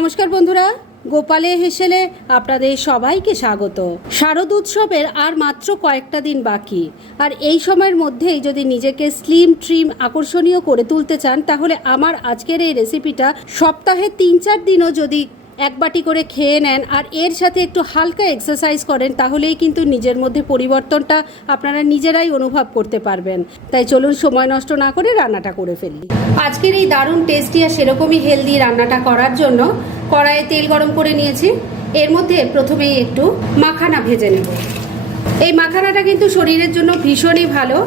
নমস্কার বন্ধুরা, গোপালের হেসেলে আপনাদের সবাইকে স্বাগত। শারদ উৎসবের আর মাত্র কয়েকটা দিন বাকি, আর এই সময়ের মধ্যেই যদি নিজেকে স্লিম ট্রিম আকর্ষণীয় করে তুলতে চান, তাহলে আমার আজকের এই রেসিপিটা সপ্তাহে 3-4 দিনও যদি এক বাটি করে খেয়ে নেন আর এর সাথে একটু হালকা এক্সারসাইজ করেন, তাহলেই কিন্তু নিজের মধ্যে পরিবর্তনটা আপনারা নিজেরাই অনুভব করতে পারবেন। তাই চলুন সময় নষ্ট না করে রান্নাটা করে ফেলি। আজকের এই দারুণ টেস্টি আর সেরকমই হেলদি রান্নাটা করার জন্য কড়াইয়ে তেল গরম করে নিয়েছি। এর মধ্যে প্রথমেই একটু মাখানা ভেজে নেব। এই মাখানাটা কিন্তু শরীরের জন্য ভীষণই ভালো,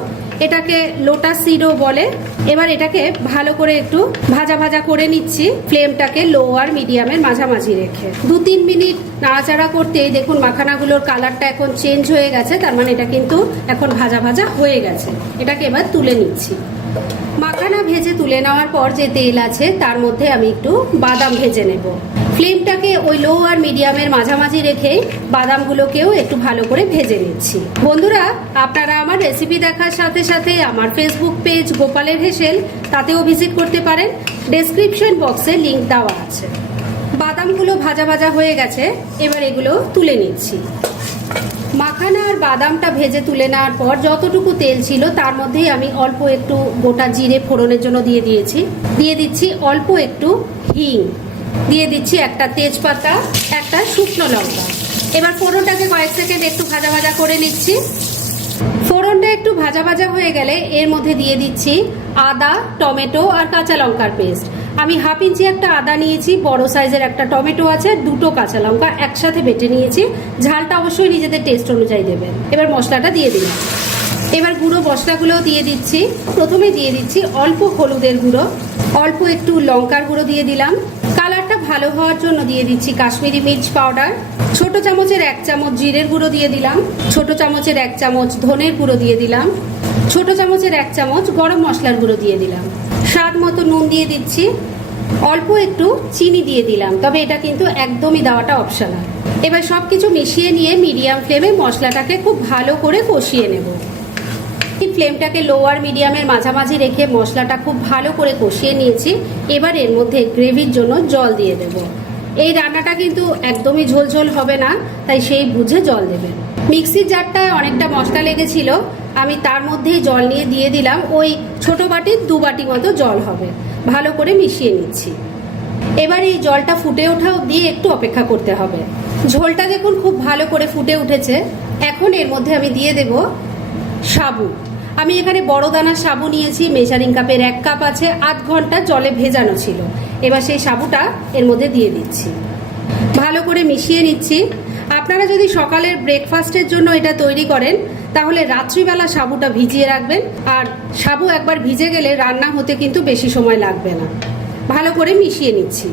এটাকে লোটাস সিডও বলে। এবার এটাকে ভালো করে একটু ভাজা ভাজা করে নিচ্ছি, ফ্লেমটাকে লো আর মিডিয়ামের মাঝামাঝি রেখে। 2-3 মিনিট নাড়াচাড়া করতেই দেখুন মাখানাগুলোর কালারটা এখন চেঞ্জ হয়ে গেছে, তার মানে এটা কিন্তু এখন ভাজা ভাজা হয়ে গেছে। এটাকে এবার তুলে নিচ্ছি। মাখানা ভেজে তুলে নেওয়ার পর যে তেল আছে তার মধ্যে আমি একটু বাদাম ভেজে নেব। ফ্লেমটাকে ওই লো আর মিডিয়ামের মাঝামাঝি রেখে বাদামগুলোকেও একটু ভালো করে ভেজে নিচ্ছি। বন্ধুরা, আপনারা আমার রেসিপি দেখার সাথে সাথে আমার ফেসবুক পেজ গোপালের হেসেল, তাতেও ভিজিট করতে পারেন। ডেসক্রিপশন বক্সে লিংক দেওয়া আছে। বাদামগুলো ভাজা ভাজা হয়ে গেছে, এবার এগুলো তুলে নিচ্ছি। মাখানা আর বাদামটা ভেজে তুলে নেওয়ার পর যতটুকু তেল ছিল তার মধ্যেই আমি অল্প একটু গোটা জিরে ফোড়নের জন্য দিয়ে দিচ্ছি অল্প একটু হিং, দিয়ে দিচ্ছি একটা তেজপাতা, একটা শুকনো লঙ্কা। এবার ফোড়নটাকে কয়েক সেকেন্ড একটু ভাজা ভাজা করে নিচ্ছি। ফোড়নটা একটু ভাজা ভাজা হয়ে গেলে এর মধ্যে দিয়ে দিচ্ছি আদা, টমেটো আর কাঁচা লঙ্কার পেস্ট। আমি 1/2 ইঞ্চি একটা আদা নিয়েছি, বড় সাইজের একটা টমেটো আছে, 2টো কাঁচা লঙ্কা একসাথে বেটে নিয়েছি। ঝালটা অবশ্যই নিজেদের টেস্ট অনুযায়ী দেবেন। এবার মশলাটা দিয়ে দিলাম। এবার গুঁড়ো মশলাগুলোও দিয়ে দিচ্ছি। প্রথমে দিয়ে দিচ্ছি অল্প হলুদের গুঁড়ো, অল্প একটু লঙ্কার গুঁড়ো দিয়ে দিলাম। কালারটা ভালো হওয়ার জন্য দিয়ে দিচ্ছি কাশ্মীরি মির্চ পাউডার। ছোট চামচের 1 চামচ জিরের গুঁড়ো দিয়ে দিলাম। ছোট চামচের 1 চামচ ধনের গুঁড়ো দিয়ে দিলাম। ছোট চামচের 1 চামচ গরম মশলার গুঁড়ো দিয়ে দিলাম। স্বাদ মতো নুন দিয়ে দিচ্ছি। অল্প একটু চিনি দিয়ে দিলাম, তবে এটা কিন্তু একদমই দেওয়াটা অপশনাল। এবার সবকিছু মিশিয়ে নিয়ে মিডিয়াম ফ্লেমে মশলাটাকে খুব ভালো করে কষিয়ে নেব। ফ্লেমটাকে লো আর মিডিয়ামের মাঝামাঝি রেখে মশলাটা খুব ভালো করে কষিয়ে নিয়েছি। এবার এর মধ্যে গ্রেভির জন্য জল দিয়ে দেব। এই রান্নাটা কিন্তু একদমই ঝোলঝোল হবে না, তাই সেই বুঝে জল দেবেন। মিক্সির জারটায় অনেকটা মশলা লেগেছিল, আমি তার মধ্যেই জল নিয়ে দিয়ে দিলাম। ওই ছোট বাটির 2 বাটি মতো জল হবে। ভালো করে মিশিয়ে নিচ্ছি। এবার এই জলটা ফুটে ওঠা অবধি একটু অপেক্ষা করতে হবে। ঝোলটা দেখুন খুব ভালো করে ফুটে উঠেছে। এখন এর মধ্যে আমি দিয়ে দেব সাবু। আমি এখানে বড় দানার সাবু নিয়েছি, মেজারিং কাপের 1 কাপ আছে, 8 ঘন্টা জলে ভেজানো ছিল। এবার সেই সাবুটা এর মধ্যে দিয়ে দিচ্ছি, ভালো করে মিশিয়ে নিচ্ছি। আপনারা যদি সকালের ব্রেকফাস্টের জন্য এটা তৈরি করেন, তাহলে রাত্রিবেলা সাবুটা ভিজিয়ে রাখবেন। আর সাবু একবার ভিজে গেলে রান্না হতে কিন্তু বেশি সময় লাগবে না। ভালো করে মিশিয়ে নিচ্ছি।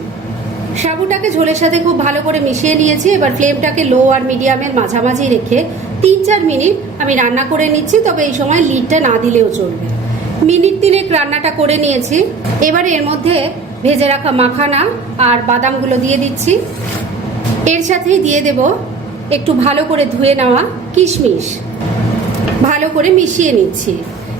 সাবুটাকে ঝোলের সাথে খুব ভালো করে মিশিয়ে নিয়েছি। এবার ফ্লেমটাকে লো আর মিডিয়ামের মাঝামাঝি রেখে 3-4 মিনিট আমি রান্না করে নিচ্ছি, তবে এই সময় লিডটা না দিলেও চলবে। মিনিট 3 রান্নাটা করে নিয়েছি। এবার এর মধ্যে ভেজে রাখা মাখানা আর বাদামগুলো দিয়ে দিচ্ছি। এর সাথেই দিয়ে দেব একটু ভালো করে ধুয়ে নেওয়া কিশমিশ। ভালো করে মিশিয়ে নিচ্ছি।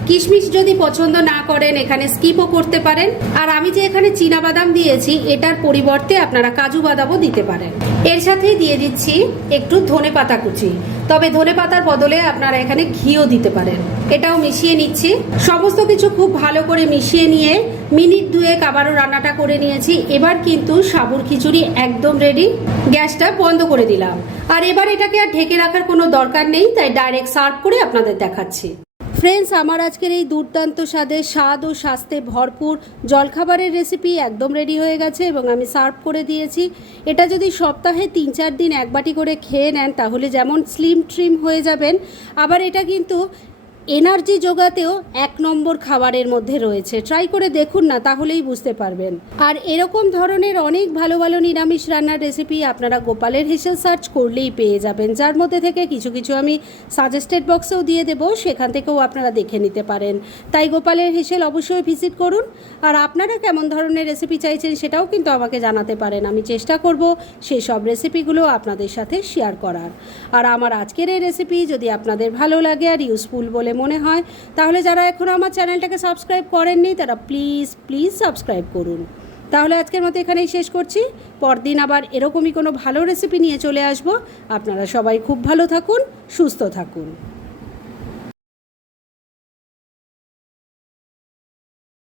কিশমিশ যদি পছন্দ না করেন এখানে স্কিপও করতে পারেন। আর আমি যে এখানে চীনা বাদাম দিয়েছি, এটার পরিবর্তে আপনারা কাজু বাদামও দিতে পারেন। এর সাথেই দিয়ে দিচ্ছি একটু ধনেপাতা কুচি, তবে ধনেপাতার বদলে আপনারা এখানে ঘিও দিতে পারেন। এটাও মিশিয়ে নিচ্ছি। সমস্ত কিছু খুব ভালো করে মিশিয়ে নিয়ে মিনিট 2 আবারও রান্নাটা করে নিয়েছি। এবার কিন্তু সাবুর খিচুড়ি একদম রেডি। গ্যাসটা বন্ধ করে দিলাম। আর এবার এটাকে আর ঢেকে রাখার কোনো দরকার নেই, তাই ডাইরেক্ট সার্ভ করে আপনাদের দেখাচ্ছি। ফ্রেন্ডস, আমার আজকের এই দুর্দান্ত স্বাদ ও স্বাস্থ্যে ভরপুর জলখাবারের রেসিপি একদম রেডি হয়ে গেছে এবং আমি সার্ভ করে দিয়েছি। এটা যদি সপ্তাহে 3-4 দিন 1 বাটি করে খেয়ে নেন, তাহলে যেমন স্লিম ট্রিম হয়ে যাবেন, আবার এটা কিন্তু এনার্জি জোগাতেও 1 নম্বর খাবারের মধ্যে রয়েছে। ট্রাই করে দেখুন না, তাহলেই বুঝতে পারবেন। আর এরকম ধরনের অনেক ভালো ভালো নিরামিষ রান্নার রেসিপি আপনারা গোপালের হেসেল সার্চ করলেই পেয়ে যাবেন, যার মধ্যে থেকে কিছু কিছু আমি সাজেস্টেড বক্সেও দিয়ে দেবো, সেখান থেকেও আপনারা দেখে নিতে পারেন। তাই গোপালের হেসেল অবশ্যই ভিজিট করুন। আর আপনারা কেমন ধরনের রেসিপি চাইছেন সেটাও কিন্তু আমাকে জানাতে পারেন। আমি চেষ্টা করব সেই সব রেসিপিগুলো আপনাদের সাথে শেয়ার করার। আর আমার আজকের এই রেসিপি যদি আপনাদের ভালো লাগে আর ইউজফুল বলে মনে হয়, তাহলে যারা এখনও আমার চ্যানেলটাকে সাবস্ক্রাইব করেননি তারা প্লিজ সাবস্ক্রাইব করুন। তাহলে আজকের মতো এখানেই শেষ করছি। পরদিন আবার এরকমই কোনো ভালো রেসিপি নিয়ে চলে আসব। আপনারা সবাই খুব ভালো থাকুন, সুস্থ থাকুন।